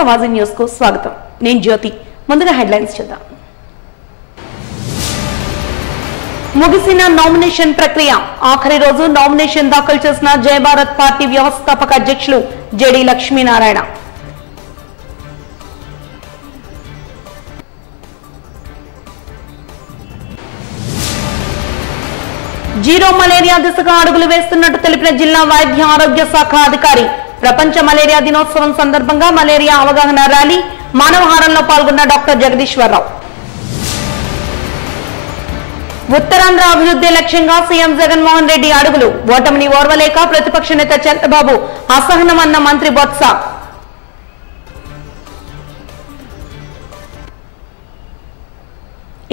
Visakha వాజీ news కు స్వాగతం. నేను జ్యోతి. ముందుగా హెడ్లైన్స్ చూద్దాం. ముగిసిన నామినేషన్ ప్రక్రియ. ఆఖరి రోజు నామినేషన్ దాఖలు చేసిన జయ భారత్ పార్టీ వ్యవస్థాపక అధ్యక్షులు జేడి లక్ష్మీనారాయణ. జీరో మలేరియా దిశగా అడుగులు వేస్తున్నట్టు తెలిపిన జిల్లా వైద్య ఆరోగ్య శాఖ అధికారి. ప్రపంచ మలేరియా దినోత్సవం సందర్భంగా మలేరియా అవగాహన ర్యాలీ, మానవహారంలో పాల్గొన్న డాక్టర్ జగదీశ్వరరావు. ఉత్తరాంధ్ర అభివృద్ధి లక్ష్యంగా సీఎం జగన్మోహన్ రెడ్డి అడుగులు. ఓటమిని ఓర్వలేక ప్రతిపక్ష నేత చంద్రబాబు అసహనమన్న మంత్రి బొత్స.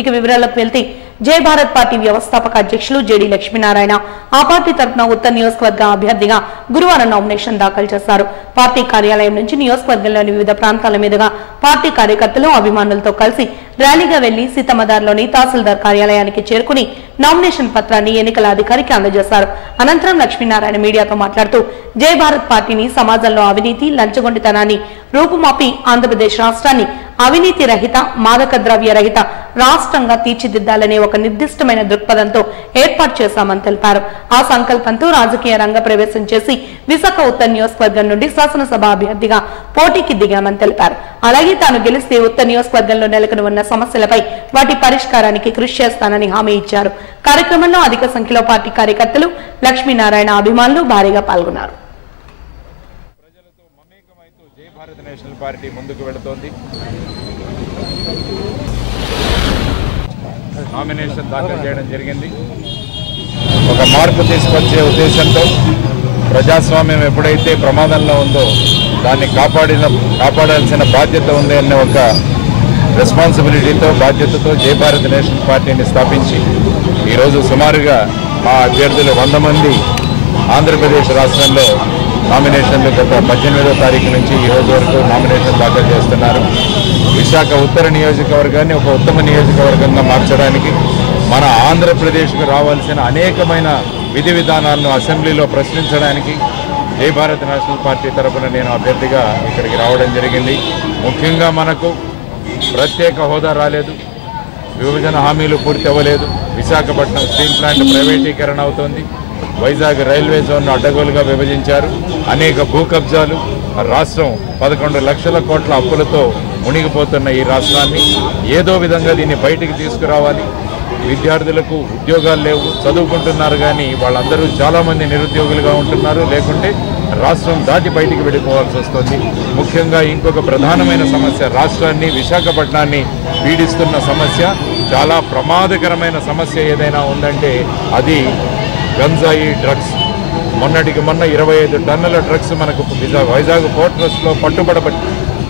ఇక వివరాలకు వెళ్తే జయ భారత్ పార్టీ వ్యవస్థాపక అధ్యక్షులు జేడి లక్ష్మీనారాయణ ఆ పార్టీ తరఫున ఉత్తర నియోజకవర్గ అభ్యర్థిగా గురువారం నామినేషన్ దాఖలు చేశారు. పార్టీ కార్యాలయం నుంచి నియోజకవర్గంలోని వివిధ ప్రాంతాల మీదుగా పార్టీ కార్యకర్తలు, అభిమానులతో కలిసి ర్యాలీగా వెళ్లి సీతమ్మదారిలోని తహసీల్దార్ కార్యాలయానికి చేరుకుని నామినేషన్ పత్రాన్ని ఎన్నికల అధికారికి అందజేశారు. అనంతరం లక్ష్మీనారాయణ మీడియాతో మాట్లాడుతూ జయ భారత్ పార్టీని సమాజంలో అవినీతి, లంచగొండితనాన్ని రూపుమాపి ఆంధ్రప్రదేశ్ రాష్ట్రాన్ని అవినీతి రహిత, మాదక ద్రవ్య రహిత రాష్ట్రంగా తీర్చిదిద్దాలనే ఒక నిర్దిష్టమైన దృక్పథంతో ఏర్పాటు చేశామని తెలిపారు. ఆ సంకల్పంతో రాజకీయ రంగ ప్రవేశం చేసి విశాఖ ఉత్తర నియోజకవర్గం నుండి శాసనసభ అభ్యర్థిగా పోటీకి దిగామని తెలిపారు. అలాగే తాను గెలిస్తే ఉత్తర నియోజకవర్గంలో నెలకొని ఉన్న సమస్యలపై వాటి పరిష్కారానికి కృషి చేస్తానని హామీ ఇచ్చారు. కార్యక్రమంలో అధిక సంఖ్యలో పార్టీ కార్యకర్తలు, లక్ష్మీనారాయణ అభిమానులు భారీగా పాల్గొన్నారు. ప్రజలతో మమేకమైతూ జయ భారత్ నేషనల్ పార్టీ ముందుకు వెళుతోంది. నామినేషన్ దాఖలు చేయడం జరిగింది. ఒక మార్పు తీసుకొచ్చే ఉద్దేశంతో ప్రజాస్వామ్యం ఎప్పుడైతే ప్రమాదంలో ఉందో దాన్ని కాపాడాల్సిన బాధ్యత ఉంది అనే ఒక రెస్పాన్సిబిలిటీతో, బాధ్యతతో జయ భారత్ నేషనల్ పార్టీని స్థాపించి ఈరోజు సుమారుగా మా అభ్యర్థులు 100 మంది ఆంధ్రప్రదేశ్ రాష్ట్రంలో నామినేషన్లు గత 18వ తారీఖు నుంచి ఈ రోజు వరకు నామినేషన్ దాఖలు చేస్తున్నారు. విశాఖ ఉత్తర నియోజకవర్గాన్ని ఒక ఉత్తమ నియోజకవర్గంగా మార్చడానికి, మన ఆంధ్రప్రదేశ్కు రావాల్సిన అనేకమైన విధి విధానాలను అసెంబ్లీలో ప్రశ్నించడానికి జయ భారత్ నేషనల్ పార్టీ తరఫున నేను అభ్యర్థిగా ఇక్కడికి రావడం జరిగింది. ముఖ్యంగా మనకు ప్రత్యేక హోదా రాలేదు, విభజన హామీలు పూర్తి అవ్వలేదు, విశాఖపట్నం స్టీల్ ప్లాంట్ ప్రైవేటీకరణ అవుతోంది, వైజాగ్ రైల్వే జోన్ను అడ్డగోలుగా విభజించారు, అనేక భూ కబ్జాలు, రాష్ట్రం 11 లక్షల కోట్ల అప్పులతో మునిగిపోతున్న ఈ రాష్ట్రాన్ని ఏదో విధంగా దీన్ని బయటికి తీసుకురావాలి. విద్యార్థులకు ఉద్యోగాలు లేవు, చదువుకుంటున్నారు కానీ వాళ్ళందరూ చాలామంది నిరుద్యోగులుగా ఉంటున్నారు, లేకుంటే రాష్ట్రం దాటి బయటికి వెళ్ళిపోవాల్సి వస్తుంది. ముఖ్యంగా ఇంకొక ప్రధానమైన సమస్య, రాష్ట్రాన్ని విశాఖపట్నాన్ని పీడిస్తున్న సమస్య, చాలా ప్రమాదకరమైన సమస్య ఏదైనా ఉందంటే అది గంజాయి, డ్రగ్స్. మొన్నటికి మొన్న 25 టన్నుల డ్రగ్స్ మనకు వైజాగ్ పోర్ట్ ట్రస్ట్లో పట్టుబడబట్టి.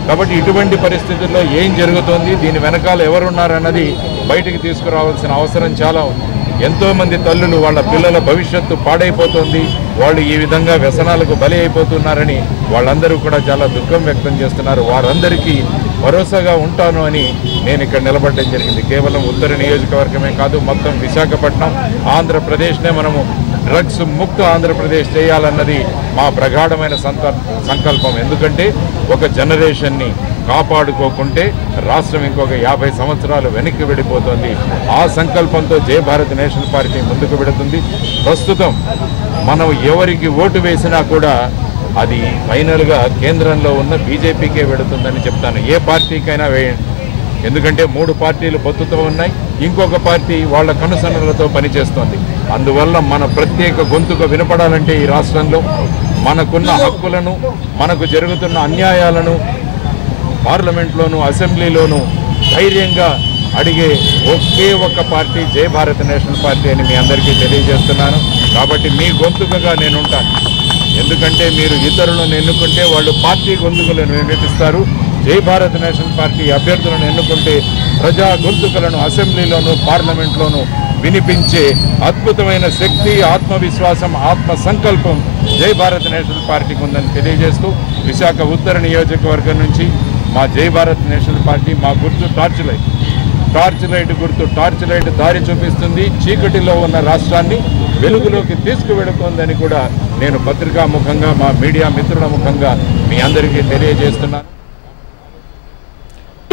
కాబట్టి ఇటువంటి పరిస్థితుల్లో ఏం జరుగుతోంది, దీని వెనకాల ఎవరున్నారన్నది బయటికి తీసుకురావాల్సిన అవసరం చాలా ఉంది. ఎంతోమంది తల్లులు వాళ్ళ పిల్లల భవిష్యత్తు పాడైపోతుంది, వాళ్ళు ఈ విధంగా వ్యసనాలకు బలి అయిపోతున్నారని వాళ్ళందరూ కూడా చాలా దుఃఖం వ్యక్తం చేస్తున్నారు. వారందరికీ భరోసాగా ఉంటాను అని నేను ఇక్కడ నిలబడడం జరిగింది. కేవలం ఉత్తర నియోజకవర్గమే కాదు, మొత్తం విశాఖపట్నం, ఆంధ్రప్రదేశ్నే మనము డ్రగ్స్ ముక్త ఆంధ్రప్రదేశ్ చేయాలన్నది మా ప్రగాఢమైన సంకల్పం. ఎందుకంటే ఒక జనరేషన్ని కాపాడుకోకుంటే రాష్ట్రం ఇంకొక 50 సంవత్సరాలు వెనక్కి వెళ్ళిపోతుంది. ఆ సంకల్పంతో జయ భారత్ నేషనల్ పార్టీ ముందుకు వెళుతుంది. ప్రస్తుతం మనం ఎవరికి ఓటు వేసినా కూడా అది ఫైనల్గా కేంద్రంలో ఉన్న బీజేపీకే వెళుతుందని చెప్తాను. ఏ పార్టీకైనా వేయండి, ఎందుకంటే 3 పార్టీలు పొత్తుతో ఉన్నాయి, ఇంకొక పార్టీ వాళ్ళ కనుసన్నలతో పనిచేస్తోంది. అందువల్ల మన ప్రత్యేక గొంతుక వినపడాలంటే ఈ రాష్ట్రంలో మనకున్న హక్కులను, మనకు జరుగుతున్న అన్యాయాలను పార్లమెంట్లోనూ అసెంబ్లీలోనూ ధైర్యంగా అడిగే ఒకే ఒక్క పార్టీ జయ భారత్ నేషనల్ పార్టీ అని మీ అందరికీ తెలియజేస్తున్నాను. కాబట్టి మీ గొంతుకగా నేను ఉంటాను. ఎందుకంటే మీరు ఇతరులను ఎన్నుకుంటే వాళ్ళు పార్టీ గొంతుకలను వినిపిస్తారు. జై భారత్ నేషనల్ పార్టీ అభ్యర్థులను ఎన్నుకుంటే ప్రజా గొంతుకలను అసెంబ్లీలోనూ పార్లమెంట్లోనూ వినిపించే అద్భుతమైన శక్తి, ఆత్మవిశ్వాసం, ఆత్మ సంకల్పం జై భారత్ నేషనల్ పార్టీకి ఉందని తెలియజేస్తూ విశాఖ ఉత్తర నియోజకవర్గం నుంచి మా జై భారత్ నేషనల్ పార్టీ, మా గుర్తు టార్చ్ లైట్ గుర్తు. టార్చ్ లైట్ దారి చూపిస్తుంది, చీకటిలో ఉన్న రాష్ట్రాన్ని వెలుగులోకి తీసుకువెళుతోందని కూడా నేను పత్రికా ముఖంగా, మా మీడియా మిత్రుల ముఖంగా మీ అందరికీ తెలియజేస్తున్నాను.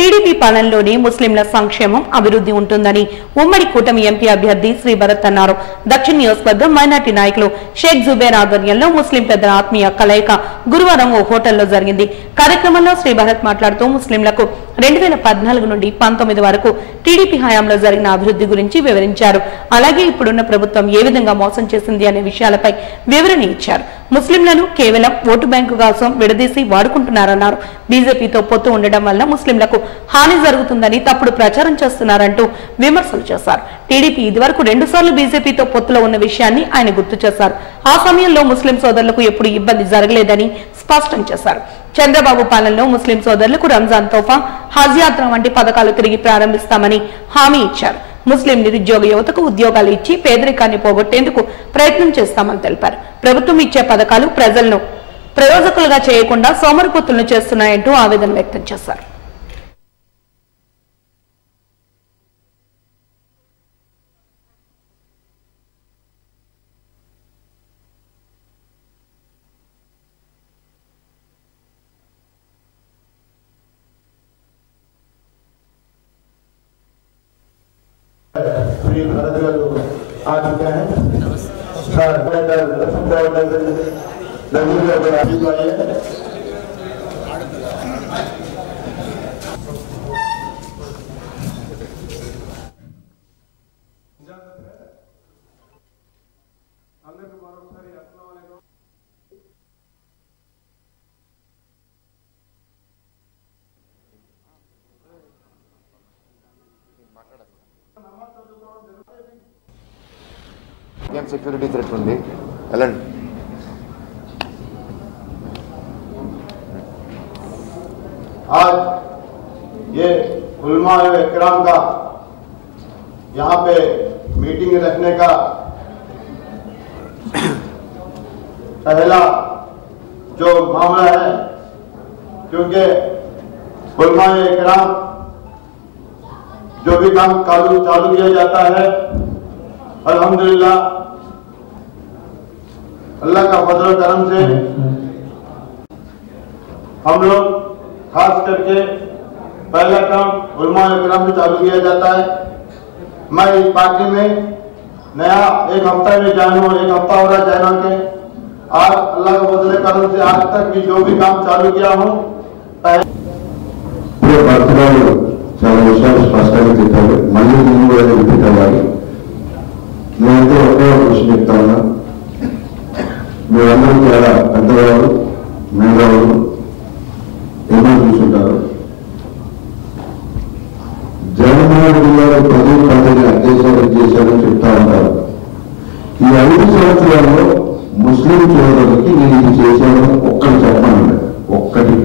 టీడీపీ పాలనలోనే ముస్లింల సంక్షేమం అభివృద్ధి ఉంటుందని ఉమ్మడి కూటమి ఎంపీ అభ్యర్థి శ్రీ భరత్ అన్నారు. దక్షిణ నియోజకవర్గం మైనార్టీ నాయకులు షేక్ జుబేర్ ఆధ్వర్యంలో ముస్లిం పెద్దల ఆత్మీయ కలయిక గురువారం ఓ హోటల్లో జరిగింది. కార్యక్రమంలో శ్రీ భరత్ మాట్లాడుతూ ముస్లింలకు 2014 నుండి 19 వరకు టీడీపీ హయాంలో జరిగిన అభివృద్ధి గురించి వివరించారు. అలాగే ఇప్పుడున్న ప్రభుత్వం ఏ విధంగా మోసం చేసింది అనే విషయాలపై వివరణ ఇచ్చారు. ముస్లింలను కేవలం ఓటు బ్యాంకు కోసం విడదీసి వాడుకుంటున్నారన్నారు. బీజేపీతో పొత్తు ఉండడం వల్ల ముస్లింలకు హాని జరుగుతుందని తప్పుడు ప్రచారం చేస్తున్నారంటూ విమర్శలు చేశారు. టీడీపీ ఇదివరకు 2 సార్లు బీజేపీతో పొత్తులో ఉన్న విషయాన్ని ఆయన గుర్తు చేశారు. ఆ సమయంలో ముస్లిం సోదరులకు ఎప్పుడు ఇబ్బంది జరగలేదని స్పష్టం చేశారు. చంద్రబాబు పాలనలో ముస్లిం సోదరులకు రంజాన్ తోఫా, హజ్ యాత్ర వంటి పథకాలు తిరిగి ప్రారంభిస్తామని హామీ ఇచ్చారు. ముస్లిం నిరుద్యోగ యువతకు ఉద్యోగాలు ఇచ్చి పేదరికాన్ని పోగొట్టేందుకు ప్రయత్నం చేస్తామని తెలిపారు. ప్రభుత్వం ఇచ్చే పథకాలు ప్రజలను ప్రయోజకులుగా చేయకుండా సోమరిపోతులను చేస్తున్నాయంటూ ఆవేదన వ్యక్తం చేశారు. श्री भरत गारू आ चुके हैं सर सिक्योरिटी थ्रेट ఉంది ఎలాంటి आज ये उलमा व इकराम का यहाँ पे मीटिंग रखने का पहला जो मामला है, क्योंकि उलमा व इकराम जो भी काम चालू किया जाता है अल्हम्दुलिल्लाह अल्लाह का फजल करम से हम लोग खास करके पहला काम उलमा इकराम से चालू किया जाता है। मैं इस पार्टी में नया एक हफ्ता में ज्वाइन हूँ, 1 हफ्ता हो रहा है ज्वाइन के। आज अल्लाह का फजल करम से आज तक भी जो भी काम चालू किया हूँ చాలా విషయాలు స్పష్టంగా చెప్పారు. మళ్ళీ నేను కూడా రిపీట్ అవ్వాలి. నేనైతే ఒకే ఒక విషయం చెప్తా ఉన్నా, మీరందరూ చాలా పెద్దవాళ్ళు, మేధావులు, ఎన్నో చూసుంటారు. జగన్మోహన్ రెడ్డి గారు ప్రజల పంటని అత్యాచారం చేశారని చెప్తా ఉంటారు. ఈ 5 సంవత్సరాల్లో ముస్లిం సోదరులకి నేను ఇది చేశాను ఒక్కటి చెప్పాను, ఒక్కటి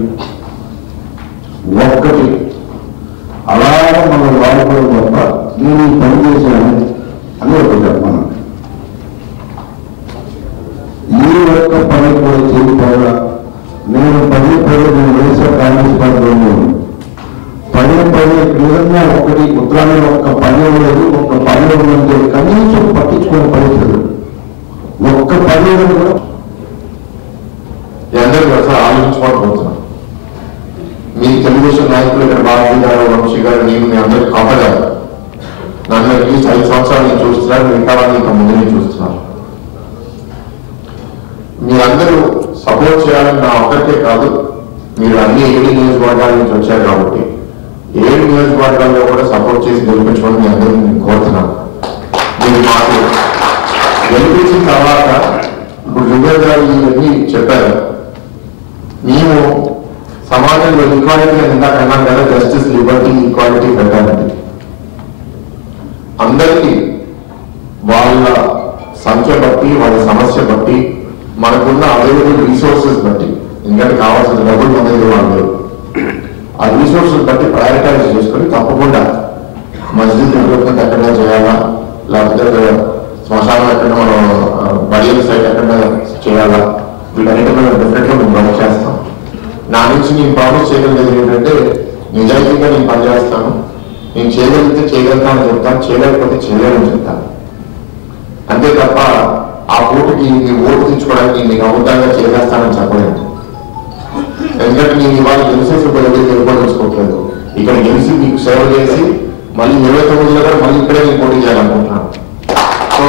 అలాగే మనం వాడుకోవడం తప్ప నేను ఈ పని చేశాను అని ఒకటి చెప్పాను. ఈ ఒక్క పని కూడా చేయకపోగా నేను నేను వైఎస్ఆర్ కాంగ్రెస్ పార్టీలో నిజంగా ఒకటి ఉత్తరాంధ్ర ఒక్క పని లేదు, ఒక్క పని అంటే కనీసం పట్టించుకునే పరిస్థితులు ఒక్క పని కూడా అందరికీ అసలు ఆలోచించుకోకపోతున్నాం. మీ తెలుగుదేశం నాయకులు ఇక్కడ బాబు గారు, వంశీ గారు, నేను మీ అందరికి కాపాడారు. నన్ను అట్లీస్ట్ 5 సంవత్సరాలు నేను చూస్తున్నాను, మిగతా వాళ్ళు ఇంకా ముందు నేను చూస్తున్నాను. మీరందరూ సపోర్ట్ చేయాలని నా ఒక్కరికే కాదు, మీరు అన్ని 7 నియోజకవర్గాల నుంచి వచ్చారు కాబట్టి 7 నియోజకవర్గాల్లో కూడా సపోర్ట్ చేసి గెలిపించుకోవడం మీ అందరూ నేను కోరుతున్నాను. మీరు మాకు గెలిపించిన తర్వాత ఇప్పుడు జుబేర్ గారు ఇవన్నీ చెప్పారు. మేము సమాజంలో ఈక్వాలిటీ అని ఇందాక అన్నాం కదా, జస్టిస్, లిబర్టీ, ఈక్వాలిటీ పెట్టాలండి. అందరికీ వాళ్ళ సంఖ్య బట్టి, వాళ్ళ సమస్య బట్టి, మనకున్న అవైలబుల్ రిసోర్సెస్ బట్టి, ఎందుకంటే కావాల్సిన డబ్బులు అనేది వాళ్ళు ఆ రిసోర్సెస్ బట్టి ప్రయారిటైజ్ చేసుకొని తప్పకుండా మస్జిద్ డెవలప్మెంట్ ఎక్కడ చేయాలా, లేకపోతే శ్మశానం ఎక్కడ, మనం బడియల్ సైట్ ఎక్కడ చేయాలా, వీటన్నిటి మీద డెఫినెట్గా మేము వర్క్ చేస్తాం. నా నుంచి నేను ప్రామిస్ చేయగలిగేది ఏంటంటే నిజాయితీగా నేను పనిచేస్తాను. నేను చేయగలిగితే చేయగలుగుతానని చెప్తాను, చేయలేకపోతే చేయలేదని చెప్తాను. అంతే తప్ప ఆ ఓటుకి నీ ఓటు తెచ్చుకోవడానికి నీకు అబద్ధంగా చేసేస్తానని చెప్పలేదు. ఎందుకంటే నేను ఇవాళ తెలిసేసి వెళ్ళిపోదలుచుకోవట్లేదు. ఇక ఇక్కడ గెలిచి మీకు సేవ చేసి మళ్ళీ 29లో కూడా మళ్ళీ ఇక్కడే నేను పోటీ చేయాలనుకుంటున్నాను. సో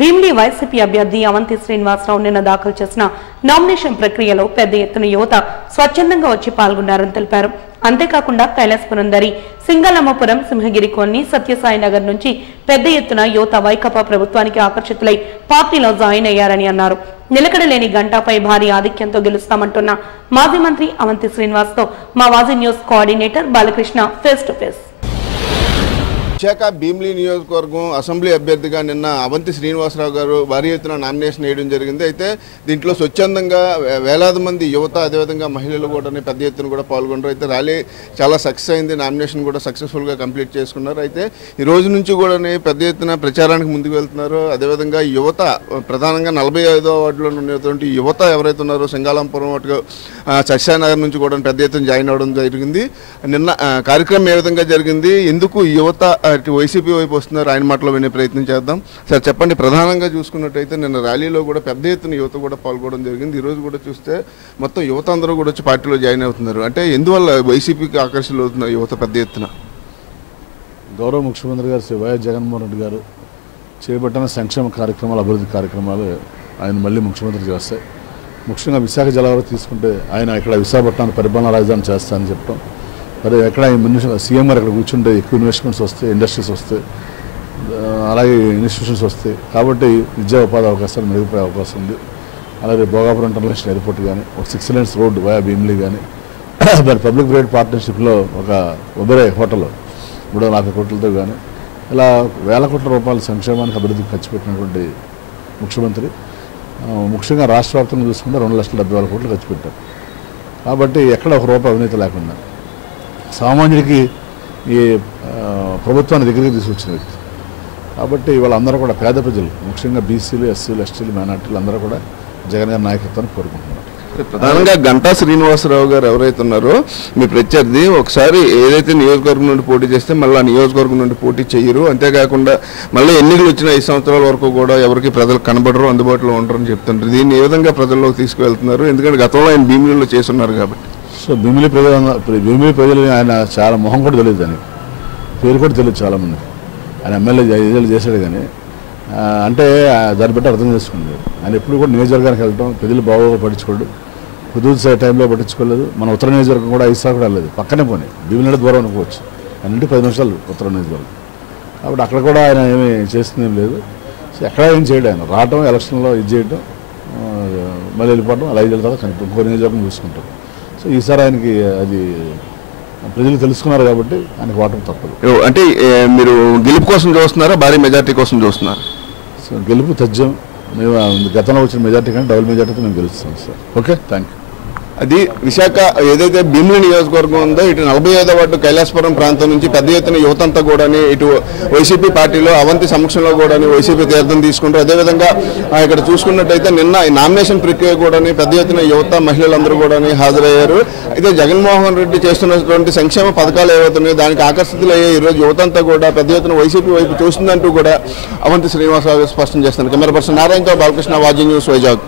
భీమిలి వైసీపీ అభ్యర్థి అవంతి శ్రీనివాసరావు నిన్న దాఖలు చేసిన నామినేషన్ ప్రక్రియలో పెద్ద ఎత్తున యువత స్వచ్ఛందంగా వచ్చి పాల్గొన్నారని తెలిపారు. అంతేకాకుండా కైలాసపురం దరి, సింగళమ్మపురం, సింహగిరి కొన్ని, సత్యసాయి నగర్ నుంచి పెద్ద ఎత్తున యువత వైకాపా ప్రభుత్వానికి ఆకర్షితులై పార్టీలో జాయిన్ అయ్యారని అన్నారు. నిలకడలేని గంటాపై భారీ ఆధిక్యంతో గెలుస్తామంటున్న మాజీ మంత్రి అవంతి శ్రీనివాస్తో మా Vaaji news coordinator Balakrishna face to face. Visakha Bheemili నియోజకవర్గం అసెంబ్లీ అభ్యర్థిగా నిన్న అవంతి శ్రీనివాసరావు గారు భారీ ఎత్తున నామినేషన్ వేయడం జరిగింది. అయితే దీంట్లో స్వచ్ఛందంగా వేలాది మంది యువత, అదేవిధంగా మహిళలు కూడా పెద్ద ఎత్తున కూడా పాల్గొన్నారు. అయితే ర్యాలీ చాలా సక్సెస్ అయింది, నామినేషన్ కూడా సక్సెస్ఫుల్గా కంప్లీట్ చేసుకున్నారు. అయితే ఈ రోజు నుంచి కూడా పెద్ద ఎత్తున ప్రచారానికి ముందుకు వెళ్తున్నారు. అదేవిధంగా యువత ప్రధానంగా 45వ వార్డులో ఉన్నటువంటి యువత ఎవరైతే ఉన్నారో సింగాళంపురం వాటిగా సత్యసాయినగర్ నుంచి కూడా పెద్ద ఎత్తున జాయిన్ అవ్వడం జరిగింది. నిన్న కార్యక్రమం ఏ విధంగా జరిగింది, ఎందుకు యువత వైసీపీ వైపు వస్తున్నారు, ఆయన మాటలో వినే ప్రయత్నం చేద్దాం. సార్ చెప్పండి, ప్రధానంగా చూసుకున్నట్టయితే నిన్న ర్యాలీలో కూడా పెద్ద ఎత్తున యువత కూడా పాల్గొనడం జరిగింది. ఈరోజు కూడా చూస్తే మొత్తం యువత అందరూ కూడా వచ్చి పార్టీలో జాయిన్ అవుతున్నారు. అంటే ఎందువల్ల వైసీపీకి ఆకర్షణలు అవుతున్నారు యువత పెద్ద ఎత్తున? గౌరవ ముఖ్యమంత్రి గారు శ్రీ వైఎస్ జగన్మోహన్ రెడ్డి గారు చేపట్టిన సంక్షేమ కార్యక్రమాలు, అభివృద్ధి కార్యక్రమాలు ఆయన మళ్ళీ ముఖ్యమంత్రి చేస్తాయి. ముఖ్యంగా విశాఖ జలవరం తీసుకుంటే ఆయన ఇక్కడ విశాఖపట్నాన్ని పరిపాలనా రాజధాని చేస్తానని చెప్పడం, మరి ఎక్కడ సీఎం గారు ఇక్కడ కూర్చుంటే ఎక్కువ ఇన్వెస్ట్మెంట్స్ వస్తాయి, ఇండస్ట్రీస్ వస్తాయి, అలాగే ఇన్స్టిట్యూషన్స్ వస్తాయి. కాబట్టి విద్యా ఉపాధి అవకాశాలు మెరుగుపోయే అవకాశం ఉంది. అలాగే భోగాపురం ఇంటర్నేషనల్ ఎయిర్పోర్ట్ కానీ, ఒక 6 lanes రోడ్ వయా భీమిలి కానీ, మరి పబ్లిక్ ప్రైవేట్ పార్ట్నర్షిప్లో ఒక ఒబెరాయ్ హోటల్ 340 కోట్లతో కానీ, ఇలా వేల కోట్ల రూపాయల సంక్షేమానికి అభివృద్ధికి ఖర్చు పెట్టినటువంటి ముఖ్యమంత్రి ముఖ్యంగా రాష్ట్ర వ్యాప్తంగా చూసుకుంటే 2,70,000 కోట్లు ఖర్చు పెట్టారు. కాబట్టి ఎక్కడ ఒక రూపాయి అవినీతి లేకుండా సామాన్యుడికి ఈ ప్రభుత్వాన్ని దగ్గరికి తీసుకొచ్చిన వ్యక్తి. కాబట్టి వాళ్ళందరూ కూడా పేద ప్రజలు, ముఖ్యంగా బీసీలు, ఎస్సీలు, ఎస్టీలు, మైనార్టీలు అందరూ కూడా జగన్ గారి నాయకత్వాన్ని కోరుకుంటున్నారు. ప్రధానంగా గంటా శ్రీనివాసరావు గారు ఎవరైతే ఉన్నారో మీ ప్రత్యర్థి, ఒకసారి ఏదైతే నియోజకవర్గం నుండి పోటీ చేస్తే మళ్ళీ ఆ నియోజకవర్గం నుండి పోటీ చేయరు. అంతేకాకుండా మళ్ళీ ఎన్నికలు వచ్చిన 5 సంవత్సరాల వరకు కూడా ఎవరికి ప్రజలు కనబడరు, అందుబాటులో ఉండరని చెప్తుంటారు. దీన్ని ఏ విధంగా ప్రజల్లోకి తీసుకువెళ్తున్నారు? ఎందుకంటే గతంలో ఆయన భీమిలిలో చేస్తున్నారు కాబట్టి. సో భీమిలి ప్రజలు ఆయన చాలా మొహం కూడా తెలియదు, అని పేరు కూడా తెలియదు చాలామంది. ఆయన ఎమ్మెల్యే 5 ఏళ్ళు చేశాడు కానీ అంటే దాన్ని బట్టి అర్థం చేసుకున్నాడు. ఆయన ఎప్పుడు కూడా నియోజకవర్గానికి వెళ్ళడం, ప్రజలు బాగా పట్టించుకోడు, హుదూద్ టైంలో పట్టించుకోలేదు. మన ఉత్తర నియోజకవర్గం కూడా 5 సార్లు కూడా వెళ్ళలేదు, పక్కనే పోనీ భీమిలి దూరం అనుకోవచ్చు, అన్నింటి 10 నిమిషాలు ఉత్తర నియోజకవర్గం. కాబట్టి అక్కడ కూడా ఆయన ఏమీ చేస్తుందేం లేదు. సో ఎక్కడ ఏం చేయడం, ఆయన రావటం, ఎలక్షన్లో ఇది చేయడం, మళ్ళీ వెళ్ళిపోవడం, అలా 5 ఏళ్ళ తర్వాత కనుక ఇంకో నియోజకవర్గం చూసుకుంటాం. సో ఈసారి ఆయనకి అది ప్రజలు తెలుసుకున్నారు కాబట్టి ఆయనకు వాటం తప్పదు. అంటే మీరు గెలుపు కోసం చూస్తున్నారా, భారీ మెజార్టీ కోసం చూస్తున్నారా? సో గెలుపు తథ్యం. మేము గతంలో వచ్చిన మెజార్టీ కానీ డబుల్ మెజార్టీతో మేము గెలుస్తాం సార్. Okay, thank you. అది విశాఖ ఏదైతే భీమిలి నియోజకవర్గం ఉందో, ఇటు 45వ వార్డు కైలాసపురం ప్రాంతం నుంచి పెద్ద ఎత్తున యువతంతా కూడా ఇటు వైసీపీ పార్టీలో అవంతి సమక్షంలో కూడా వైసీపీ తీర్థం తీసుకుంటారు. అదేవిధంగా ఇక్కడ చూసుకున్నట్టయితే నిన్న నామినేషన్ ప్రక్రియ కూడా పెద్ద ఎత్తున యువత, మహిళలందరూ కూడా హాజరయ్యారు. అయితే జగన్మోహన్ రెడ్డి చేస్తున్నటువంటి సంక్షేమ పథకాలు ఏవైతున్నాయో దానికి ఆకర్షితులయ్యే ఈరోజు యువతంతా కూడా పెద్ద ఎత్తున వైసీపీ వైపు చూస్తుందంటూ కూడా అవంతి శ్రీనివాసరావు స్పష్టం చేస్తున్నారు. కెమెరా పర్సన్ నారాయణతో బాలకృష్ణ, వాజీ న్యూస్, వైజాగ్.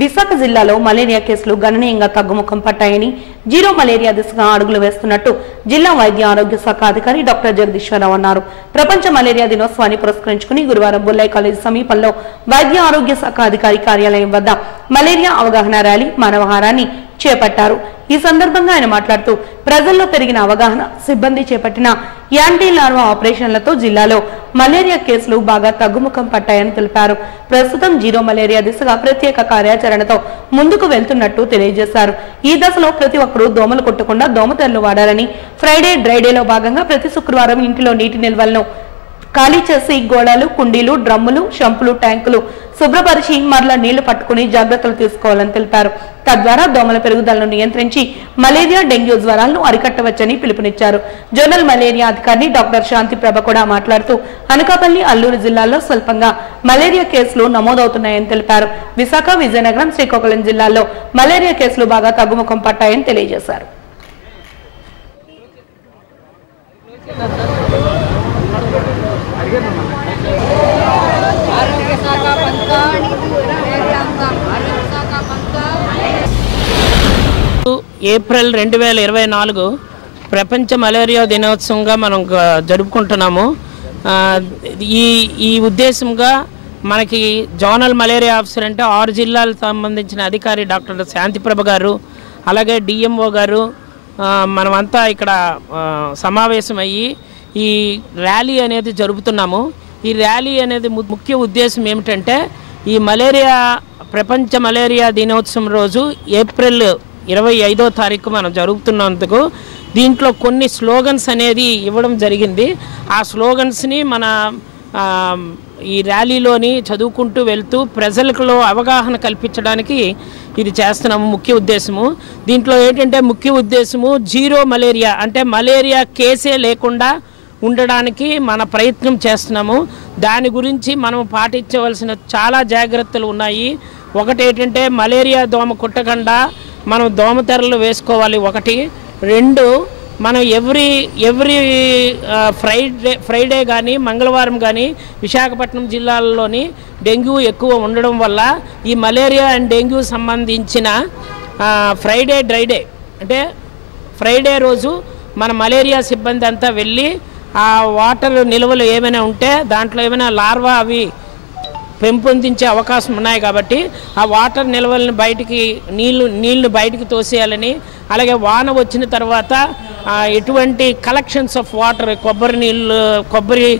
విశాఖ జిల్లాలో మలేరియా కేసులు గణనీయంగా తగ్గుముఖం పట్టాయని, జీరో మలేరియా దిశగా అడుగులు వేస్తున్నట్టు జిల్లా వైద్య ఆరోగ్య శాఖ అధికారి డాక్టర్ జగదీశ్వరరావు అన్నారు. ప్రపంచ మలేరియా దినోత్సవాన్ని పురస్కరించుకుని గురువారం బుల్లై కాలేజీ సమీపంలో వైద్య ఆరోగ్య శాఖ అధికారి కార్యాలయం వద్ద మలేరియా అవగాహన ర్యాలీ, మానవహారాన్ని చేపట్టారు. ఈ సందర్భంగా ఆయన మాట్లాడుతూ ప్రజల్లో పెరిగిన అవగాహన, సిబ్బంది చేపట్టిన యాంటీ లార్వా ఆపరేషన్లతో జిల్లాలో మలేరియా కేసులు బాగా తగ్గుముఖం పట్టాయని తెలిపారు. ప్రస్తుతం జీరో మలేరియా దిశగా ప్రత్యేక కార్యాచరణతో ముందుకు వెళ్తున్నట్టు తెలియజేశారు. ఈ దశలో ప్రతి ఒక్కరూ దోమలు కొట్టకుండా దోమతెరలు వాడాలని, ఫ్రైడే డ్రైడేలో భాగంగా ప్రతి శుక్రవారం ఇంటిలో నీటి నిల్వలను ఖాళీ చేసి గోళాలు, కుండీలు, డ్రమ్ములు, షంపులు, ట్యాంకులు శుభ్రపరిచి మరలా నీళ్లు పట్టుకుని జాగ్రత్తలు తీసుకోవాలని తెలిపారు. తద్వారా దోమల పెరుగుదలను నియంత్రించి మలేరియా, డెంగ్యూ జ్వరాలను అరికట్టవచ్చని పిలుపునిచ్చారు. జోనల్ మలేరియా అధికారి డాక్టర్ శాంతి ప్రభ కూడా మాట్లాడుతూ అనకాపల్లి, అల్లూరు జిల్లాల్లో స్వల్పంగా మలేరియా కేసులు నమోదవుతున్నాయని తెలిపారు. విశాఖ, విజయనగరం, శ్రీకాకుళం జిల్లాల్లో మలేరియా కేసులు బాగా తగ్గుముఖం పట్టాయని తెలియజేశారు. ఏప్రిల్ 2024 ప్రపంచ మలేరియా దినోత్సవంగా మనం జరుపుకుంటున్నాము. ఈ ఉద్దేశంగా మనకి జోనల్ మలేరియా ఆఫీసర్ అంటే 6 జిల్లాలకు సంబంధించిన అధికారి డాక్టర్ శాంతిప్రభ గారు, అలాగే డిఎంఓ గారు, మనమంతా ఇక్కడ సమావేశమయ్యి ఈ ర్యాలీ అనేది జరుపుతున్నాము. ఈ ర్యాలీ అనేది ముఖ్య ఉద్దేశం ఏమిటంటే ఈ మలేరియా ప్రపంచ మలేరియా దినోత్సవం రోజు ఏప్రిల్ 25వ తారీఖు మనం జరుగుతున్నందుకు దీంట్లో కొన్ని స్లోగన్స్ అనేది ఇవ్వడం జరిగింది. ఆ స్లోగన్స్ని మన ఈ ర్యాలీలోని చదువుకుంటూ వెళ్తూ ప్రజలకు అవగాహన కల్పించడానికి ఇది చేస్తున్నాము. ముఖ్య ఉద్దేశము దీంట్లో ఏంటంటే ముఖ్య ఉద్దేశము జీరో మలేరియా, అంటే మలేరియా కేసే లేకుండా ఉండడానికి మన ప్రయత్నం చేస్తున్నాము. దాని గురించి మనం పాటించవలసిన చాలా జాగ్రత్తలు ఉన్నాయి. ఒకటి ఏంటంటే మలేరియా దోమ కుట్టకుండా మనం దోమతెరలు వేసుకోవాలి. 1, 2 మనం ఎవ్రీ ఫ్రైడే కానీ మంగళవారం కానీ విశాఖపట్నం జిల్లాల్లోని డెంగ్యూ ఎక్కువ ఉండడం వల్ల ఈ మలేరియా అండ్ డెంగ్యూ సంబంధించిన ఫ్రైడే డ్రై డే, అంటే ఫ్రైడే రోజు మన మలేరియా సిబ్బంది అంతా వెళ్ళి ఆ వాటర్ నిల్వలు ఏమైనా ఉంటే దాంట్లో ఏమైనా లార్వా అవి పెంపొందించే అవకాశం ఉన్నాయి కాబట్టి ఆ వాటర్ నిల్వలను బయటికి నీళ్లు బయటికి తోసేయాలని, అలాగే వాన వచ్చిన తర్వాత ఎటువంటి కలెక్షన్స్ ఆఫ్ వాటర్ కొబ్బరి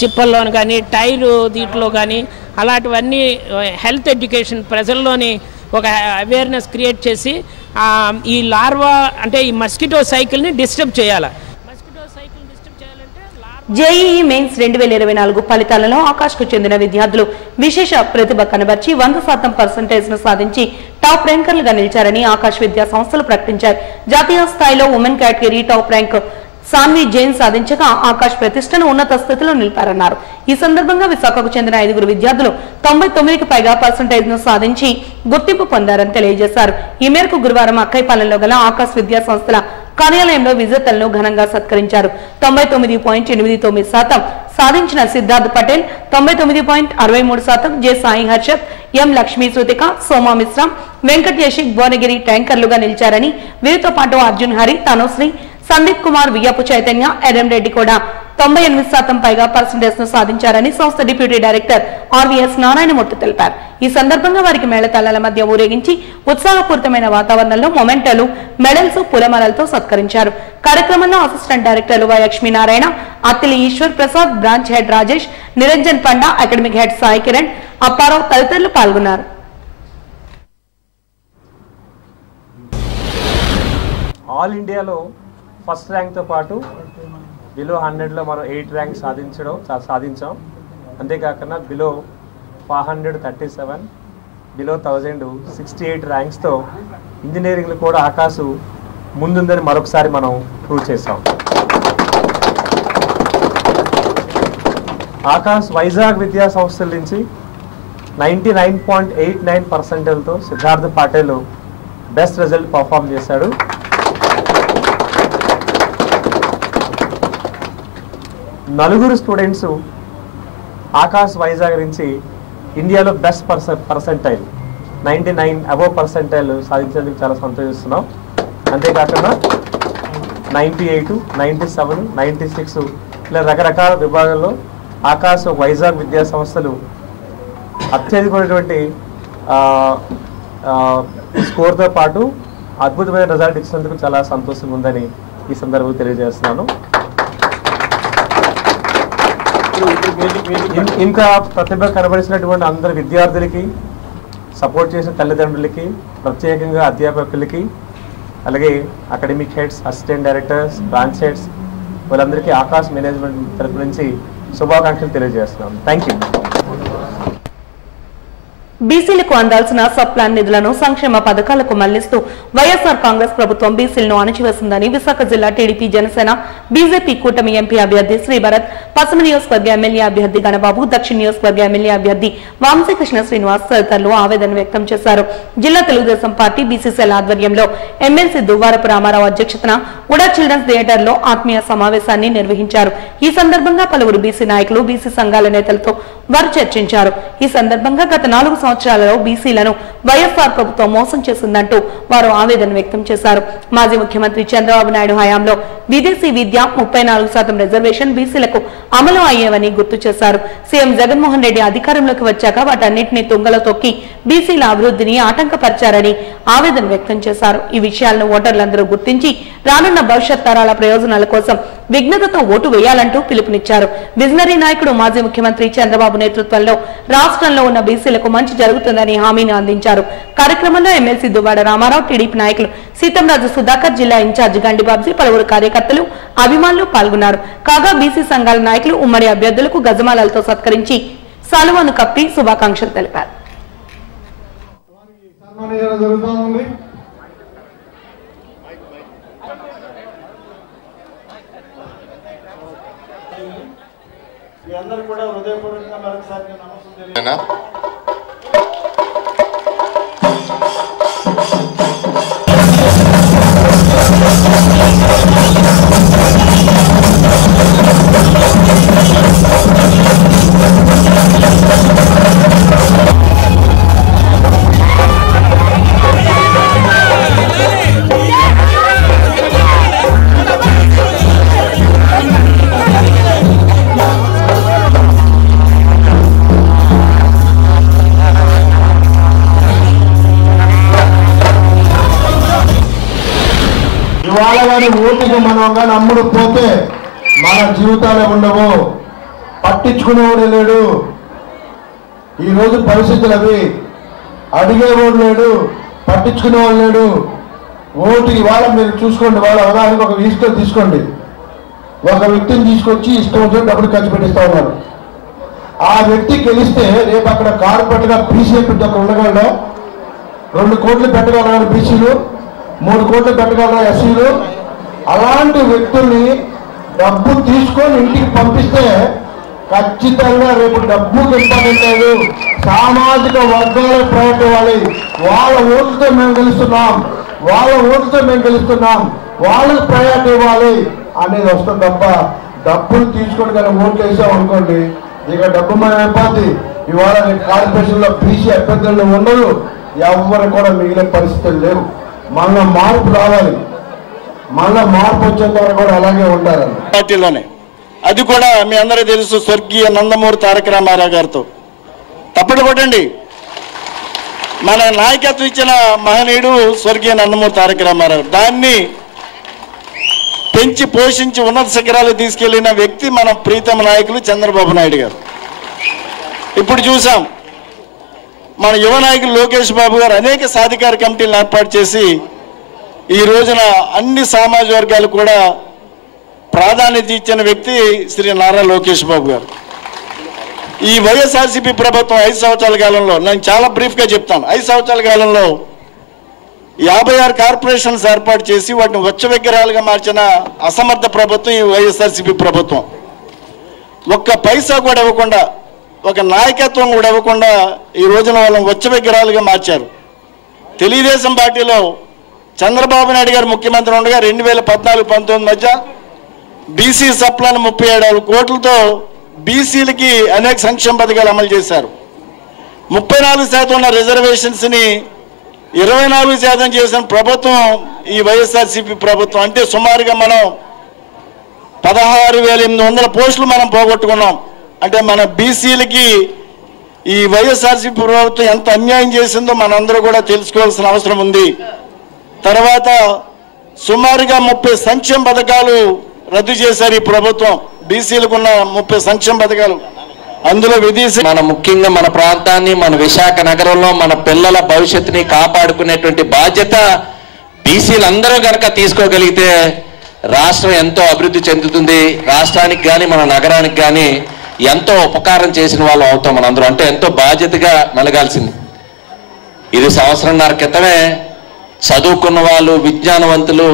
చిప్పల్లోని కానీ టైరు దీంట్లో కానీ అలాంటివన్నీ హెల్త్ ఎడ్యుకేషన్ ప్రజల్లోని ఒక అవేర్నెస్ క్రియేట్ చేసి ఈ లార్వా అంటే ఈ మస్కిటో సైకిల్ని డిస్టర్బ్ చేయాలి. జేఈఈ మెయిన్స్ 2024 ఫలితాలలో ఆకాష్కు చెందిన విద్యార్థులు విశేష ప్రతిభ కనబర్చి 100% సాధించి టాప్ ర్యాంకర్లుగా నిలిచారని ఆకాష్ విద్యా సంస్థలు ప్రకటించారు. జాతీయ స్థాయిలో women category top rank Sanvi Jain సాధించగా ఆకాష్ ప్రతిష్టను ఉన్నత స్థితిలో నిలిపారన్నారు. ఈ సందర్భంగా విశాఖకు చెందిన 5 విద్యార్థులు 99కి పైగా పర్సెంటేజ్ను సాధించి గుర్తింపు పొందారని తెలియజేశారు. ఈ మేరకు గురువారం అక్కైపాలెంలో గల ఆకాష్ విద్యా సంస్థల కార్యాలయంలో విజేతలను ఘనంగా సత్కరించారు. 99.89% సాధించిన సిద్ధార్థ్ పటేల్, 99.63%, జె సాయి హర్షత్, ఎం లక్ష్మీ శృతిక, సోమా మిశ్రా, వెంకట్ యశిక్ భువనగిరి ట్యాంకర్లుగా నిలిచారని, వీరితో పాటు అర్జున్ హరి, తనుశ్రీ, సందీప్ కుమార్, వియ్యపు చైతన్య, ఎర్ఎం రెడ్డి కూడా 98% పైగా పర్సెంటేజ్ ను సాధించారని సంస్థ డిప్యూటీ డైరెక్టర్ ఆర్వీఎస్ నారాయణమూర్తి తెలిపారు. ఈ సందర్భంగా వారికి మేళతాళాల మధ్య ఊరేగించి ఉత్సాహపూరితమైన వాతావరణంలో మొమెంటలు, మెడల్స్, పూలమాలలతో సత్కరించారు. కార్యక్రమంలో అసిస్టెంట్ డైరెక్టర్లు Y Lakshminarayana, Attili Eshwar Prasad, branch head Rajesh, Niranjan Panda, academic head Sai Kiran, Apparao తదితరులు పాల్గొన్నారు. ఆల్ ఇండియాలో ఫస్ట్ ర్యాంక్తో పాటు బిలో 100లో మనం 8 ర్యాంక్ సాధించాం. అంతేకాకుండా బిలో 537, బిలో 1068 ర్యాంక్స్తో ఇంజనీరింగ్లో కూడా ఆకాశ్ ముందుందని మరొకసారి మనం ప్రూవ్ చేసాం. ఆకాశ్ వైజాగ్ విద్యా సంస్థల నుంచి 99.89%తో Siddharth Patel best result perform చేశాడు. నలుగురు స్టూడెంట్స్ ఆకాశ్ వైజాగ్ నుంచి ఇండియాలో బెస్ట్ పర్సెంటైల్ 99 అబోవ్ పర్సెంటైల్ సాధించేందుకు చాలా సంతోషిస్తున్నాం. అంతేకాకుండా 98, 97, 96 ఇలా రకరకాల విభాగాల్లో ఆకాశ్ వైజాగ్ విద్యా సంస్థలు అత్యధికమైనటువంటి స్కోర్తో పాటు అద్భుతమైన రిజల్ట్ ఇచ్చినందుకు చాలా సంతోషంగా ఉందని ఈ సందర్భంగా తెలియజేస్తున్నాను. ఇంకా ప్రతిభ కనబడిసినటువంటి అందరి విద్యార్థులకి, సపోర్ట్ చేసిన తల్లిదండ్రులకి, ప్రత్యేకంగా అధ్యాపకులకి, అలాగే academic heads, assistant directors, branch heads వాళ్ళందరికీ ఆకాశ్ మేనేజ్మెంట్ తరపు నుంచి శుభాకాంక్షలు తెలియజేస్తున్నాం. Thank you. బీసీలకు అందాల్సిన సబ్ ప్లాన్ నిధులను సంక్షేమ పథకాలకు మళ్లిస్తూ వైఎస్ఆర్ కాంగ్రెస్ ప్రభుత్వం బీసీలను అణచివేసిందని విశాఖ జిల్లా టీడీపీ, జనసేన, బీజేపీ కూటమి ఎంపీ అభ్యర్థి శ్రీభరత్, పశ్చిమ నియోజకవర్గ ఎమ్మెల్యే అభ్యర్థి గణబాబు, దక్షిణ నియోజకవర్గ ఎమ్మెల్యే అభ్యర్థి వంశీకృష్ణ శ్రీనివాస్ తదితరులు ఆవేదన వ్యక్తం చేశారు. జిల్లా తెలుగుదేశం పార్టీ బీసీసీఎల్ ఆధ్వర్యంలో ఎమ్మెల్సీ దువ్వారపు రామారావు అధ్యక్షతన ఉడా చిల్డ్రన్స్ థియేటర్ లో ఆత్మీయ సమావేశాన్ని నిర్వహించారు. ఈ సందర్భంగా పలువురు బీసీ నాయకులు, బీసీ సంఘాల నేతలతో వారు చర్చించారు. ఈ సందర్భంగా గత 4 సంవత్సరాలలో బీసీలను వైఎస్ఆర్ ప్రభుత్వం మోసం చేసిందంటూ వారు ఆవేదన వ్యక్తం చేశారు. మాజీ ముఖ్యమంత్రి చంద్రబాబు నాయుడు హయాంలో విదేశీ విద్య 34% రిజర్వేషన్ బీసీలకు అమలు అయ్యేవని గుర్తు చేశారు. సీఎం జగన్మోహన్ రెడ్డి అధికారంలోకి వచ్చాక వాటన్నింటినీ తుంగలో తొక్కి బీసీల అభివృద్ధిని ఆటంకపరిచారని ఆవేదన వ్యక్తం చేశారు. ఈ విషయాలను ఓటర్లందరూ గుర్తించి రానున్న భవిష్యత్ తరాల ప్రయోజనాల కోసం విఘ్నతతో ఓటు వేయాలంటూ పిలుపునిచ్చారు. విజనరీ నాయకుడు మాజీ ముఖ్యమంత్రి చంద్రబాబు నేతృత్వంలో రాష్ట్రంలో ఉన్న బీసీలకు మంచి జరుగుతుందని హామీని అందించారు. కార్యక్రమంలో ఎమ్మెల్సీ దువ్వాడ రామారావు, టీడీపీ నాయకులు సీతంరాజు సుధాకర్, జిల్లా ఇన్ఛార్జి గండిబాబ్జీ, పలువురు కార్యకర్తలు, అభిమానులు పాల్గొన్నారు. కాగా బీసీ సంఘాల నాయకులు ఉమ్మడి అభ్యర్థులకు గజమాలలతో సత్కరించి సాలువాను కప్పి శుభాకాంక్షలు తెలిపారు. అందరూ కూడా హృదయపూర్వకంగా మరొకసారి నమస్కారం. ఇవాళ కానీ ఓటుకు మనం కానీ అమ్ముడు పోతే మన జీవితాలే ఉండవు. పట్టించుకునేవాడు లేడు. ఈరోజు పరిస్థితులు అవి. అడిగేవాడు లేడు, పట్టించుకునేవాడు లేడు. ఓటు ఇవాళ మీరు చూసుకోండి. వాళ్ళ ఉదాహరణకు ఒక ఈస్టర్ తీసుకోండి. ఒక వ్యక్తిని తీసుకొచ్చి ఇష్టం వచ్చి డబ్బులు ఖర్చు పెట్టిస్తా ఉన్నారు. ఆ వ్యక్తి గెలిస్తే రేపు అక్కడ కార్పొరేట్గా బీసీ పెట్టి అక్కడ ఉండగలడా? 2 కోట్లు పెట్టగలరా బీసీలు? 3 కోట్లు పెట్టగలరా ఎస్సీలు? అలాంటి వ్యక్తుల్ని డబ్బు తీసుకొని ఇంటికి పంపిస్తే ఖచ్చితంగా రేపు డబ్బుకి ఇంపార్టెంట్ లేదు, సామాజిక వర్గాలే ప్రయారిటీ ఇవ్వాలి. వాళ్ళ ఓటుతో మేము గెలుస్తున్నాం, వాళ్ళకి ప్రయారిటీ ఇవ్వాలి అనేది వస్తుంది తప్ప డబ్బులు తీసుకొని కానీ ఓట్లు వేసాం అనుకోండి, ఇక డబ్బు మనం అయిపోద్ది. ఇవాళ కార్పొరేషన్ లో బీసీ అభ్యర్థులు ఉండరు, ఎవరు కూడా మిగిలిన పరిస్థితులు లేవు. మళ్ళా మార్పు రావాలి. మళ్ళా మార్పు వచ్చేంత వరకు కూడా అలాగే ఉంటారు పార్టీలోనే. అది కూడా మీ అందరూ తెలుసు, స్వర్గీయ నందమూరి తారక రామారావు గారితో. తప్పటి కొట్టండి, మన నాయకత్వం ఇచ్చిన మహనీయుడు స్వర్గీయ నందమూరి తారక రామారావు. దాన్ని పెంచి పోషించి ఉన్నత శిఖరాలు తీసుకెళ్లిన వ్యక్తి మన ప్రీతమ నాయకులు చంద్రబాబు నాయుడు గారు. ఇప్పుడు చూసాం, మన యువ నాయకులు లోకేష్ బాబు గారు అనేక సాధికార కమిటీలను ఏర్పాటు చేసి ఈ రోజున అన్ని సామాజిక వర్గాలు కూడా ప్రాధాన్యత ఇచ్చిన వ్యక్తి శ్రీ నారా లోకేష్ బాబు గారు. ఈ వైఎస్ఆర్సీపీ ప్రభుత్వం 5 సంవత్సరాల కాలంలో, నేను చాలా బ్రీఫ్గా చెప్తాను, 5 సంవత్సరాల కాలంలో 56 కార్పొరేషన్స్ ఏర్పాటు చేసి వాటిని ఉచ్చ విగ్రహాలుగా మార్చిన అసమర్థ ప్రభుత్వం ఈ వైఎస్ఆర్సీపీ ప్రభుత్వం. ఒక్క పైసా కూడా ఇవ్వకుండా, ఒక నాయకత్వం కూడా ఇవ్వకుండా ఈ రోజున వాళ్ళని ఉచ్చ విగ్రహాలుగా మార్చారు. తెలుగుదేశం పార్టీలో చంద్రబాబు నాయుడు గారు ముఖ్యమంత్రి ఉండగా 2014-19 మధ్య బీసీ సప్లాన్ 37 కోట్లతో బీసీలకి అనేక సంక్షేమ పథకాలు అమలు చేశారు. 34% ఉన్న రిజర్వేషన్స్ని 24% చేసిన ప్రభుత్వం ఈ వైఎస్ఆర్సీపీ ప్రభుత్వం. అంటే సుమారుగా మనం 16,800 పోస్టులు మనం పోగొట్టుకున్నాం. అంటే మన బీసీలకి ఈ వైఎస్ఆర్సీపీ ప్రభుత్వం ఎంత అన్యాయం చేసిందో మనందరూ కూడా తెలుసుకోవాల్సిన అవసరం ఉంది. తర్వాత సుమారుగా 30 సంక్షేమ పథకాలు రద్దు చేశారు ఈ ప్రభుత్వం. బీసీలకు ఉన్న 30 సంక్షేమ పథకాలు, అందులో విదేశీ ముఖ్యంగా మన ప్రాంతాన్ని, మన విశాఖ నగరంలో మన పిల్లల భవిష్యత్తుని కాపాడుకునేటువంటి బాధ్యత బీసీలందరూ కనుక తీసుకోగలిగితే రాష్ట్రం ఎంతో అభివృద్ధి చెందుతుంది. రాష్ట్రానికి కానీ మన నగరానికి కానీ ఎంతో ఉపకారం చేసిన వాళ్ళు అవుతాం మనందరూ. అంటే ఎంతో బాధ్యతగా మెలగాల్సింది. ఇది 1.5 సంవత్సరాల క్రితమే చదువుకున్న వాళ్ళు, విజ్ఞానవంతులు,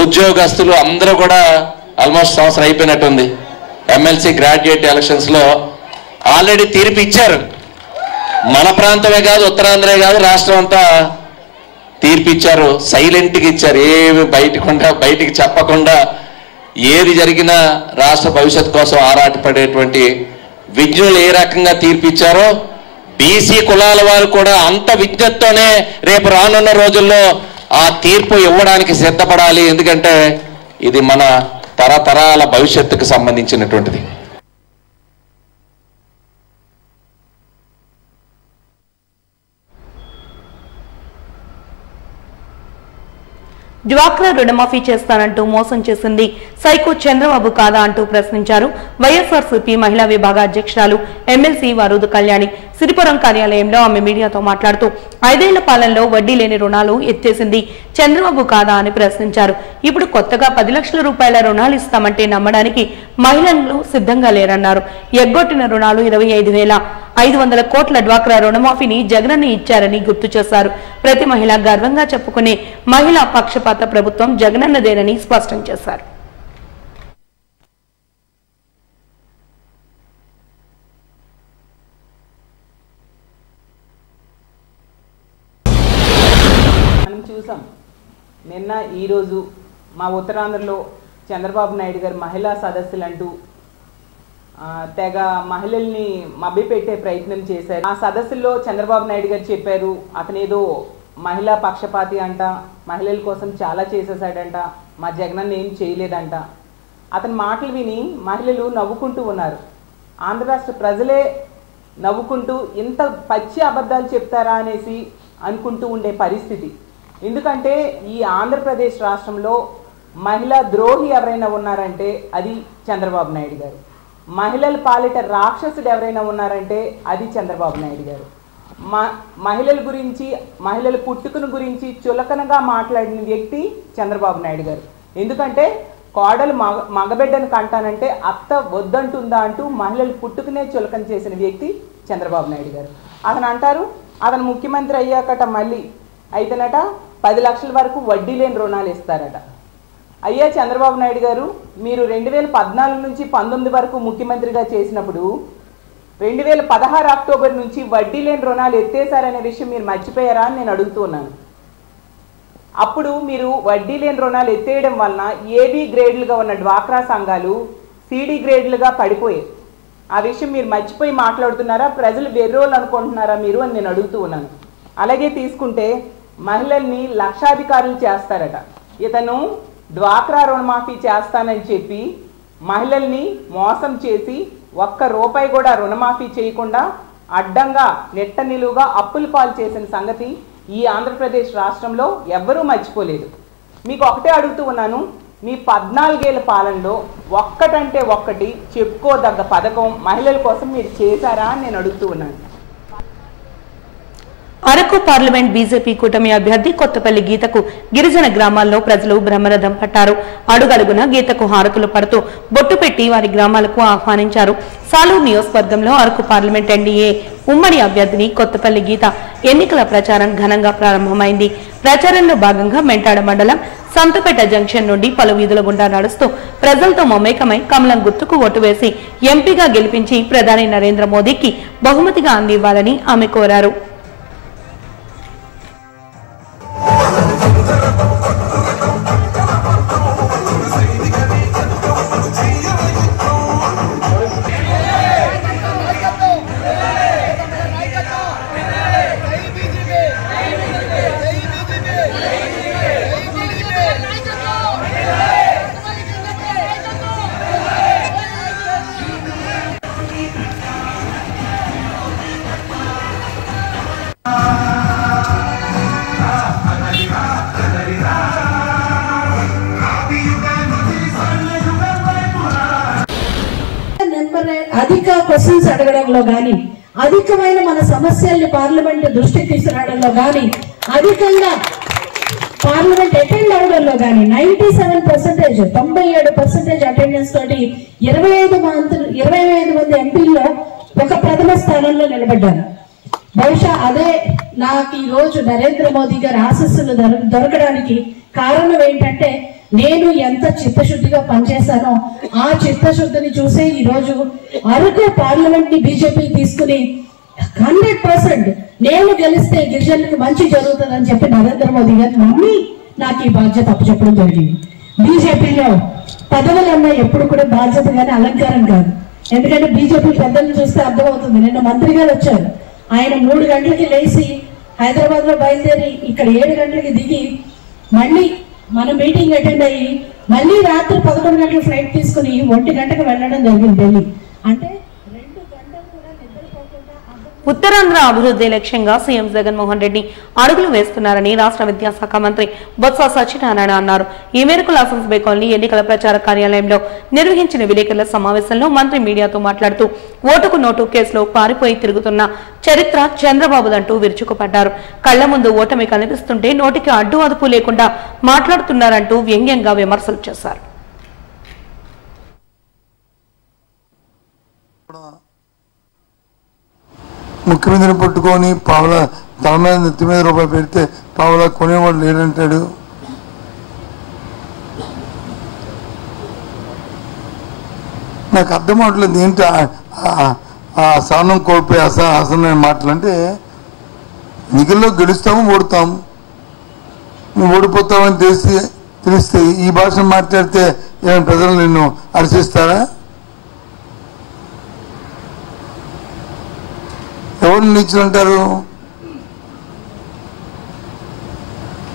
ఉద్యోగస్తులు అందరూ కూడా ఆల్మోస్ట్ 1 సంవత్సరం అయిపోయినట్టుంది. ఎమ్మెల్సీ గ్రాడ్యుయేట్ ఎలక్షన్స్లో ఆల్రెడీ తీర్పు ఇచ్చారు. మన ప్రాంతమే కాదు, ఉత్తరాంధ్రే కాదు, రాష్ట్రం అంతా తీర్పు ఇచ్చారు. సైలెంట్గా ఇచ్చారు, ఏమి బయటికి చెప్పకుండా. ఏది జరిగినా రాష్ట్ర భవిష్యత్తు కోసం ఆరాటపడేటువంటి విజ్ఞులు ఏ రకంగా తీర్పు ఇచ్చారో బీసీ కులాల వారు కూడా అంత విజ్ఞతతోనే రేపు రానున్న రోజుల్లో ఆ తీర్పు ఇవ్వడానికి సిద్ధపడాలి. ఎందుకంటే ఇది మన తరతరాల భవిష్యత్తుకు సంబంధించినటువంటిది. డ్వాక్రా రుణమాఫీ చేస్తానంటూ మోసం చేసింది సైకో చంద్రబాబు కాదా అంటూ ప్రశ్నించారు వైఎస్ఆర్సీపీ మహిళా విభాగ అధ్యక్షురాలు ఎమ్మెల్సీ వరూదు కళ్యాణి. సిరిపురం కార్యాలయంలో ఆమె మీడియాతో మాట్లాడుతూ 5 ఏళ్ల పాలనలో వడ్డీ లేని రుణాలు ఎత్తేసింది చంద్రబాబు కాదా అని ప్రశ్నించారు. ఇప్పుడు కొత్తగా 10 లక్షల రూపాయల రుణాలు ఇస్తామంటే నమ్మడానికి మహిళలు సిద్ధంగా లేరన్నారు. ఎగ్గొట్టిన రుణాలు 25,500 కోట్ల డ్వాక్రా రుణమాఫీని జగనన్న ఇచ్చారని గుర్తు చేశారు. ప్రతి మహిళ గర్వంగా చెప్పుకునే మహిళా పక్షపాత ప్రభుత్వం జగనన్నదేనని స్పష్టం చేశారు. చూసాం నిన్న ఈరోజు మా ఉత్తరాంధ్రలో చంద్రబాబు నాయుడు గారు మహిళా సదస్సులు అంటూ తెగ మహిళల్ని మభ్యపెట్టే ప్రయత్నం చేశారు. ఆ సదస్సుల్లో చంద్రబాబు నాయుడు గారు చెప్పారు అతనేదో మహిళా పక్షపాతి అంట, మహిళల కోసం చాలా చేసేసాడంట, మా జగనన్న ఏం చేయలేదంట. అతని మాటలు విని మహిళలు నవ్వుకుంటూ ఉన్నారు. ఆంధ్ర రాష్ట్ర ప్రజలే నవ్వుకుంటూ ఇంత పచ్చి అబద్ధాలు చెప్తారా అనేసి అనుకుంటూ ఉండే పరిస్థితి. ఎందుకంటే ఈ ఆంధ్రప్రదేశ్ రాష్ట్రంలో మహిళా ద్రోహి ఎవరైనా ఉన్నారంటే అది చంద్రబాబు నాయుడు గారు. మహిళల పాలిట రాక్షసుడు ఎవరైనా ఉన్నారంటే అది చంద్రబాబు నాయుడు గారు. మహిళల గురించి, మహిళల పుట్టుకను గురించి చులకనగా మాట్లాడిన వ్యక్తి చంద్రబాబు నాయుడు గారు. ఎందుకంటే కోడలు మగబిడ్డను కంటానంటే అత్త వద్దంటుందా అంటూ మహిళల పుట్టుకనే చులకన చేసిన వ్యక్తి చంద్రబాబు నాయుడు గారు. అతను అంటారు అతను ముఖ్యమంత్రి అయ్యాకట మళ్ళీ అయితేనట 10 లక్షల వరకు వడ్డీ లేని రుణాలు ఇస్తారట. అయ్యా చంద్రబాబు నాయుడు గారు, మీరు 2014 నుంచి 19 వరకు ముఖ్యమంత్రిగా చేసినప్పుడు 2016 అక్టోబర్ నుంచి వడ్డీ లేని రుణాలు ఎత్తేసారనే విషయం మీరు మర్చిపోయారా అని నేను అడుగుతున్నాను. అప్పుడు మీరు వడ్డీ లేని రుణాలు ఎత్తేయడం వలన ఏబీ గ్రేడ్లుగా ఉన్న డ్వాక్రా సంఘాలు సిడి గ్రేడ్లుగా పడిపోయాయి. ఆ విషయం మీరు మర్చిపోయి మాట్లాడుతున్నారా? ప్రజలు వెర్రోళ్ళు అనుకుంటున్నారా మీరు అని నేను అడుగుతూ ఉన్నాను. అలాగే తీసుకుంటే మహిళల్ని లక్షాధికారులు చేస్తారట. ఇతను డ్వాక్రా రుణమాఫీ చేస్తానని చెప్పి మహిళల్ని మోసం చేసి ₹1 కూడా రుణమాఫీ చేయకుండా అడ్డంగా నెట్ట నిలువుగా అప్పుల పాలు చేసిన సంగతి ఈ ఆంధ్రప్రదేశ్ రాష్ట్రంలో ఎవ్వరూ మర్చిపోలేదు. మీకు ఒకటే అడుగుతూ ఉన్నాను, మీ 14 ఏళ్ల పాలనలో ఒక్కటంటే ఒక్కటి చెప్పుకోదగ్గ పథకం మహిళల కోసం మీరు చేశారా అని నేను అడుగుతూ ఉన్నాను. అరకు పార్లమెంట్ బీజేపీ కూటమి అభ్యర్థి కొత్తపల్లి గీతకు గిరిజన గ్రామాల్లో ప్రజలు బ్రహ్మరథం పట్టారు. అడుగడుగున గీతకు హారతులు పడుతూ బొట్టు పెట్టి వారి గ్రామాలకు ఆహ్వానించారు. సాలూరు నియోజకవర్గంలో అరకు పార్లమెంట్ ఎన్డీఏ ఉమ్మడి అభ్యర్థిని కొత్తపల్లి గీత ఎన్నికల ప్రచారం ఘనంగా ప్రారంభమైంది. ప్రచారంలో భాగంగా మెంటాడ మండలం సంతపేట జంక్షన్ నుండి పలు వీధుల గుండా నడుస్తూ ప్రజలతో మమేకమై కమలం గుర్తుకు ఓటు వేసి ఎంపీగా గెలిపించి ప్రధాని నరేంద్ర మోదీకి బహుమతిగా అందివ్వాలని ఆమె కోరారు. అధిక క్వశ్చన్స్ అడగడంలో గాని, అధికమైన మన సమస్యల్ని పార్లమెంట్ దృష్టికి తీసుకురావడంలో గాని, అధికంగా పార్లమెంట్ అటెండ్ అవడంలో గాని 97% 97% అటెండెన్స్ తోటి 25 మంది ఎంపీల్లో ఒక ప్రథమ స్థానంలో నిలబడ్డారు. బహుశా అదే నాకు ఈ రోజు నరేంద్ర మోదీ గారి ఆశీస్సులు దొరకడానికి కారణం ఏంటంటే నేను ఎంత చిత్తశుద్ధిగా పనిచేశానో ఆ చిత్తశుద్ధిని చూసే ఈ రోజు అరకు పార్లమెంట్ ని బీజేపీ తీసుకుని 100% నేను గెలిస్తే గిరిజనులకు మంచి జరుగుతుందని చెప్పి నరేంద్ర మోదీ గారు నమ్మి నాకు ఈ బాధ్యత అప్పచెప్పడం జరిగింది. బీజేపీలో పదవులన్నా ఎప్పుడు కూడా బాధ్యత కానీ అలంకారం కాదు. ఎందుకంటే బీజేపీ పెద్దలను చూస్తే అర్థమవుతుంది. నిన్న మంత్రి గారు వచ్చారు, ఆయన 3 గంటలకి లేచి హైదరాబాద్లో బయలుదేరి ఇక్కడ 7 గంటలకి దిగి మళ్ళీ మన మీటింగ్ అటెండ్ అయ్యి మళ్ళీ రాత్రి 11 గంటల ఫ్లైట్ తీసుకుని 1 గంటకు వెళ్ళడం జరిగింది ఢిల్లీ. అంటే ఉత్తరాంధ్ర అభివృద్ధి లక్ష్యంగా సీఎం జగన్మోహన్ రెడ్డి అడుగులు వేస్తున్నారని రాష్ట్ర విద్యాశాఖ మంత్రి బొత్స సత్యనారాయణ అన్నారు. ఈ మేరకు లాసెన్స్ బే కాలనీ ఎన్నికల ప్రచార కార్యాలయంలో నిర్వహించిన విలేకరుల సమావేశంలో మంత్రి మీడియాతో మాట్లాడుతూ ఓటుకు నోటు కేసులో పారిపోయి తిరుగుతున్న చరిత్ర చంద్రబాబుదంటూ విరుచుకుపడ్డారు. కళ్ల ముందు ఓటమి కనిపిస్తుంటే నోటికి అడ్డు అదుపు లేకుండా మాట్లాడుతున్నారంటూ వ్యంగ్యంగా విమర్శలు చేశారు. ముఖ్యమంత్రిని పట్టుకొని పావుల తల మీద నెత్తి మీద రూపాయి పెడితే పావులా కొనేవాడు లేడంటాడు. నాకు అర్థం అవట్లేదు ఏంటి ఆ సహనం కోల్పోయి అసలు మాటలు. అంటే నిధుల్లో గెలుస్తాము ఓడుతాము, నువ్వు ఓడిపోతావని తెలిస్తే ఈ భాష మాట్లాడితే ఏమైనా ప్రజలు నిన్ను హర్షిస్తారా? ఎవరు నీచులు అంటారు?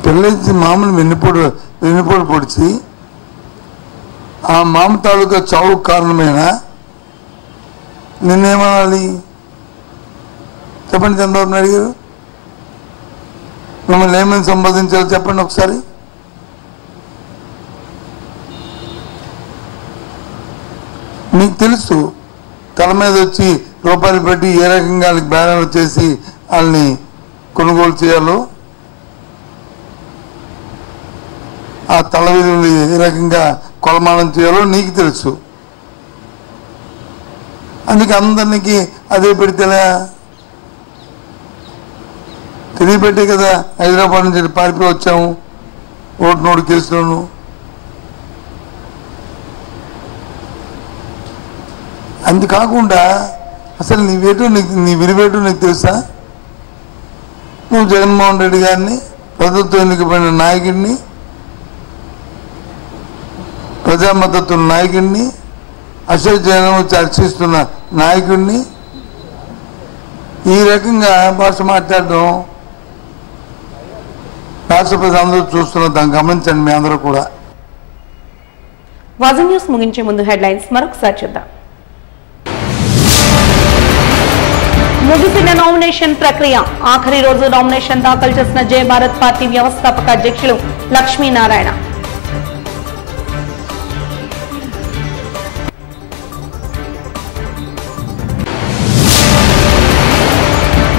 పెళ్ళి మామూలు వెన్నుపోటు పొడిచి ఆ మామ తాలూకా చావుకు కారణమైన నిన్నేమనాలి? చెప్పండి చంద్రబాబు నాయుడు గారు, మిమ్మల్ని ఏమైనా సంబోధించాలో చెప్పండి ఒకసారి. మీకు తెలుసు తల మీద వచ్చి రూపాయలు పెట్టి ఏ రకంగా వాళ్ళకి బ్యానర్లు చేసి వాళ్ళని కొనుగోలు చేయాలో, ఆ తల విధులు ఏ రకంగా కొలమానం చేయాలో నీకు తెలుసు. అందుకే అందరికి అదే పెడితేనే తెలియబెట్టే కదా హైదరాబాద్ నుంచి పారిపోయి వచ్చాము ఓటు నోటు కేసులోను. అంతేకాకుండా అసలు నీ విలువేటో నీకు తెలుసా? నువ్వు జగన్మోహన్ రెడ్డి గారిని ప్రభుత్వం ఎన్నికబడిన నాయకుడిని, ప్రజా మద్దతు నాయకుడిని, అశోక్ జగన్ వచ్చి అర్చిస్తున్న నాయకుడిని ఈ రకంగా భాష మాట్లాడడం రాష్ట్ర ప్రజలందరూ చూస్తున్న దాన్ని గమనించండి మీ అందరూ కూడా. వాజన్ న్యూస్ ముగించే ముందు హెడ్లైన్స్ మరొకసారి చూద్దాం. ముగిసిన నామినేషన్ ప్రక్రియ. ఆఖరి రోజు నామినేషన్ దాఖలు చేసిన జయ భారత్ పార్టీ వ్యవస్థాపక అధ్యక్షులు లక్ష్మీనారాయణ.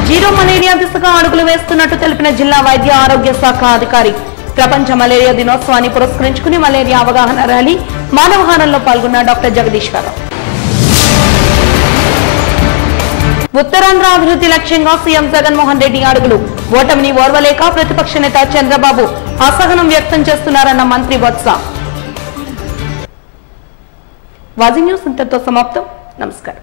జీరో మలేరియా దిశగా అడుగులు వేస్తున్నట్టు తెలిపిన జిల్లా వైద్య ఆరోగ్య శాఖ అధికారి. ప్రపంచ మలేరియా దినోత్సవాన్ని పురస్కరించుకుని మలేరియా అవగాహన ర్యాలీ, మానవహారంలో పాల్గొన్న డాక్టర్ జగదీశ్వరరావు. ఉత్తరాంధ్ర అభివృద్ధి లక్ష్యంగా సీఎం జగన్మోహన్ రెడ్డి అడుగులు. ఓటమిని ఓర్వలేక ప్రతిపక్ష నేత చంద్రబాబు అసహనం వ్యక్తం చేస్తున్నారన్న మంత్రి బొత్స. వాజీ న్యూస్ ఇంతటితో సమాప్తం. నమస్కారం.